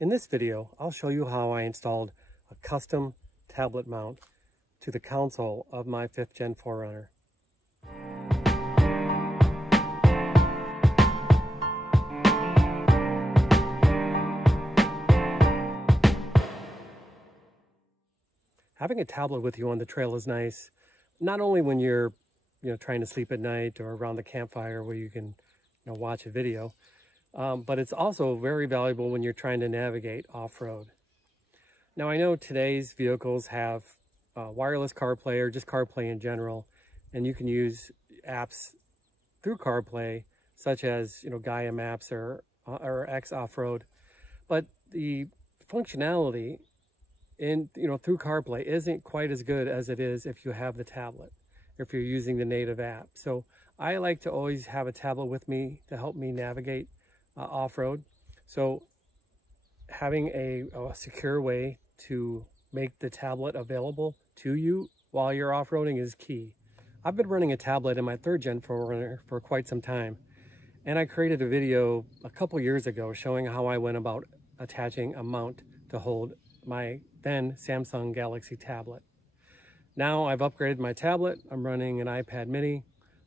In this video, I'll show you how I installed a custom tablet mount to the console of my 5th Gen 4Runner. Having a tablet with you on the trail is nice, not only when you're trying to sleep at night or around the campfire where you can watch a video, but it's also very valuable when you're trying to navigate off-road. Now, I know today's vehicles have wireless CarPlay or just CarPlay in general, and you can use apps through CarPlay such as Gaia Maps or X Off-Road, but the functionality through CarPlay isn't quite as good as it is if you have the tablet, or if you're using the native app. So I like to always have a tablet with me to help me navigate off-road. So having a secure way to make the tablet available to you while you're off-roading is key. I've been running a tablet in my 3rd Gen 4Runner for quite some time, and I created a video a couple years ago showing how I went about attaching a mount to hold my then Samsung Galaxy tablet. Now I've upgraded my tablet. I'm running an iPad mini.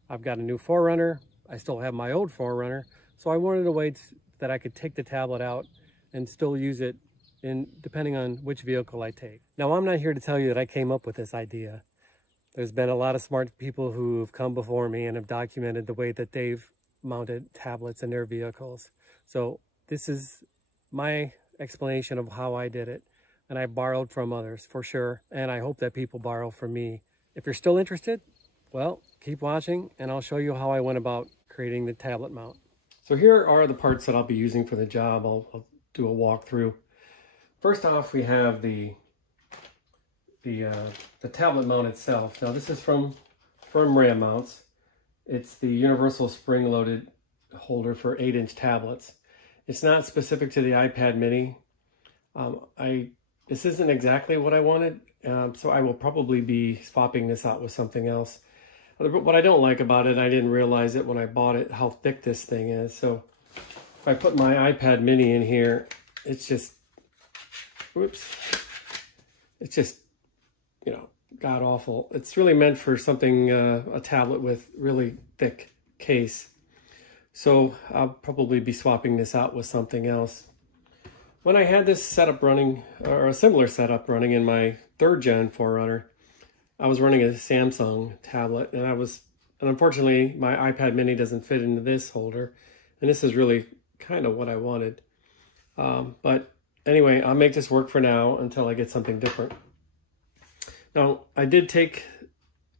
I've got a new 4Runner. I still have my old 4Runner. So I wanted a way that I could take the tablet out and still use it depending on which vehicle I take. Now, I'm not here to tell you that I came up with this idea. There's been a lot of smart people who have come before me and have documented the way that they've mounted tablets in their vehicles. So this is my explanation of how I did it. And I borrowed from others for sure. And I hope that people borrow from me. If you're still interested, well, keep watching and I'll show you how I went about creating the tablet mount. So here are the parts that I'll be using for the job. I'll do a walkthrough. First off, we have the tablet mount itself. Now this is from Ram Mounts. It's the universal spring-loaded holder for 8-inch tablets. It's not specific to the iPad mini. This isn't exactly what I wanted, so I will probably be swapping this out with something else. What I don't like about it, I didn't realize it when I bought it, how thick this thing is. So if I put my iPad mini in here, it's just, whoops, it's just, god awful. It's really meant for something, a tablet with really thick case. So I'll probably be swapping this out with something else. When I had this setup running, or a similar setup running in my 3rd Gen 4Runner, I was running a Samsung tablet, and unfortunately my iPad mini doesn't fit into this holder, and this is really kind of what I wanted. But anyway, I'll make this work for now until I get something different. Now, I did take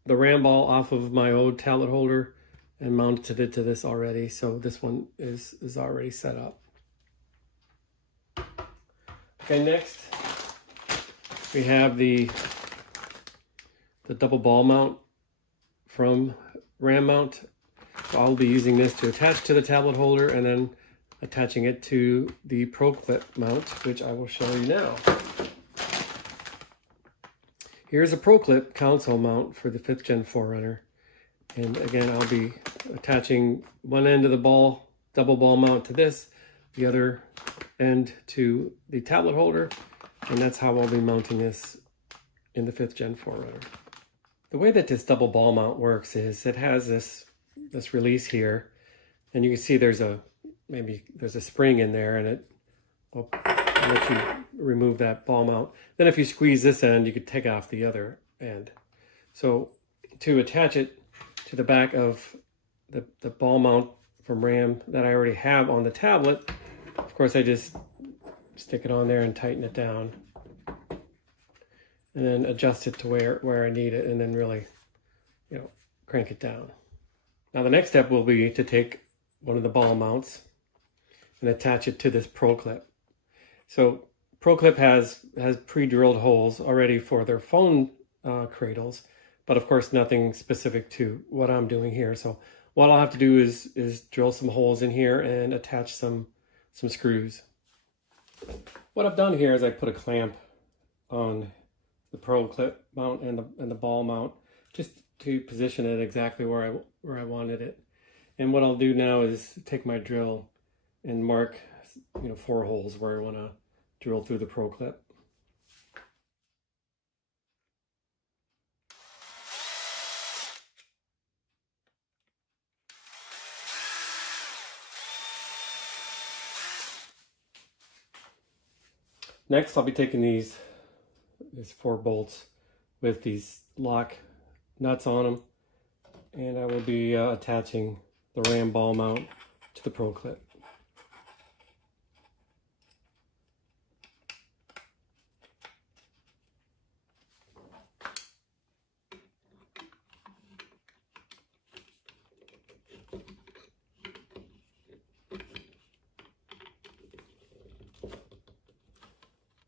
the RAM ball off of my old tablet holder and mounted it to this already, so this one is already set up. Okay, next we have the double ball mount from Ram Mount. So I'll be using this to attach to the tablet holder and then attaching it to the Pro Clip mount, which I will show you now. Here's a Pro Clip console mount for the 5th Gen 4Runner. And again, I'll be attaching one end of the double ball mount to this, the other end to the tablet holder, and that's how I'll be mounting this in the 5th Gen 4Runner. The way that this double ball mount works is it has this release here, and you can see there's a spring in there, and it will let you remove that ball mount. Then if you squeeze this end, you could take off the other end. So to attach it to the back of the ball mount from Ram that I already have on the tablet, of course, I just stick it on there and tighten it down, and then adjust it to where I need it, and then really, crank it down. Now the next step will be to take one of the ball mounts and attach it to this Pro Clip. So Pro Clip has pre-drilled holes already for their phone cradles, but of course nothing specific to what I'm doing here. So what I'll have to do is drill some holes in here and attach some screws. What I've done here is I put a clamp on the Pro Clip mount and the ball mount just to position it exactly where I wanted it. And what I'll do now is take my drill and mark 4 holes where I want to drill through the Pro clip. Next, I'll be taking these 4 bolts with these lock nuts on them, and I will be attaching the ram ball mount to the Pro clip.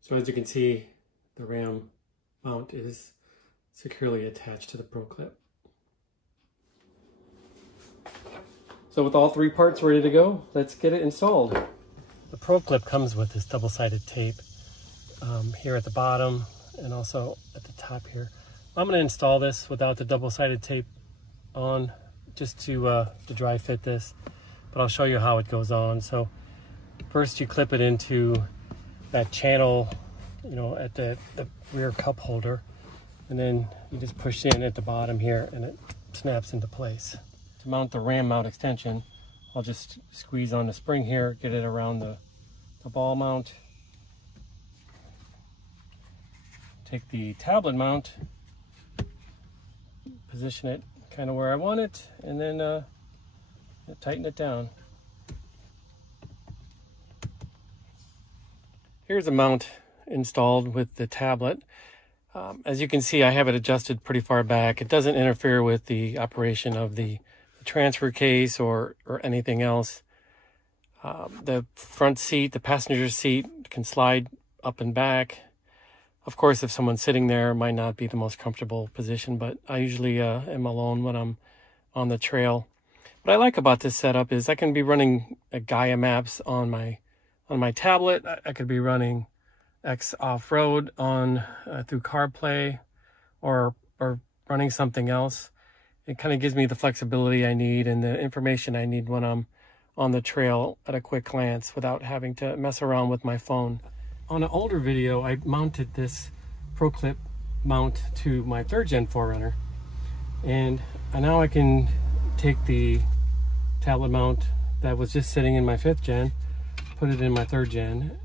So as you can see, the ram mount is securely attached to the Pro clip. So with all 3 parts ready to go, let's get it installed. The Pro clip comes with this double-sided tape here at the bottom and also at the top here. I'm going to install this without the double-sided tape on, just to dry fit this, but I'll show you how it goes on. So first you clip it into that channel, you know, at the rear cup holder, and then you just push in at the bottom here and it snaps into place. To mount the ram mount extension, I'll just squeeze on the spring here, get it around the ball mount. Take the tablet mount, position it kind of where I want it, and then tighten it down. Here's a mount installed with the tablet. As you can see, I have it adjusted pretty far back. It doesn't interfere with the operation of the transfer case or anything else. The front seat, the passenger seat, can slide up and back. Of course, if someone's sitting there, it might not be the most comfortable position, but I usually am alone when I'm on the trail. What I like about this setup is I can be running Gaia maps on my tablet. I could be running X off-road on through CarPlay, or running something else. It kind of gives me the flexibility I need and the information I need when I'm on the trail at a quick glance without having to mess around with my phone. On an older video, I mounted this Pro clip mount to my 3rd gen 4Runner, and now I can take the tablet mount that was just sitting in my 5th gen, put it in my 3rd gen,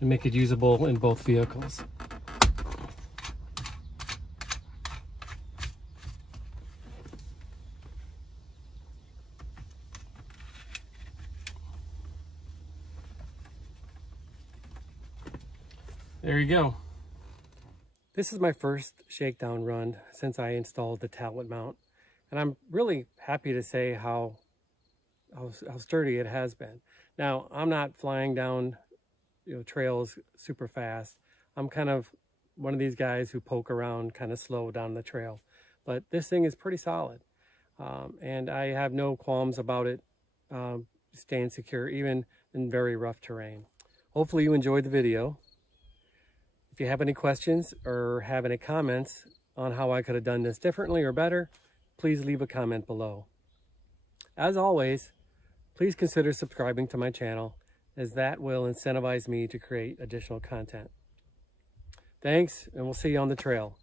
and make it usable in both vehicles. There you go. This is my first shakedown run since I installed the tablet mount, and I'm really happy to say how sturdy it has been. Now, I'm not flying down trails super fast. I'm kind of one of these guys who poke around kind of slow down the trail, but this thing is pretty solid, and I have no qualms about it staying secure even in very rough terrain. Hopefully you enjoyed the video. If you have any questions or have any comments on how I could have done this differently or better, please leave a comment below. As always, please consider subscribing to my channel, as that will incentivize me to create additional content. Thanks, and we'll see you on the trail.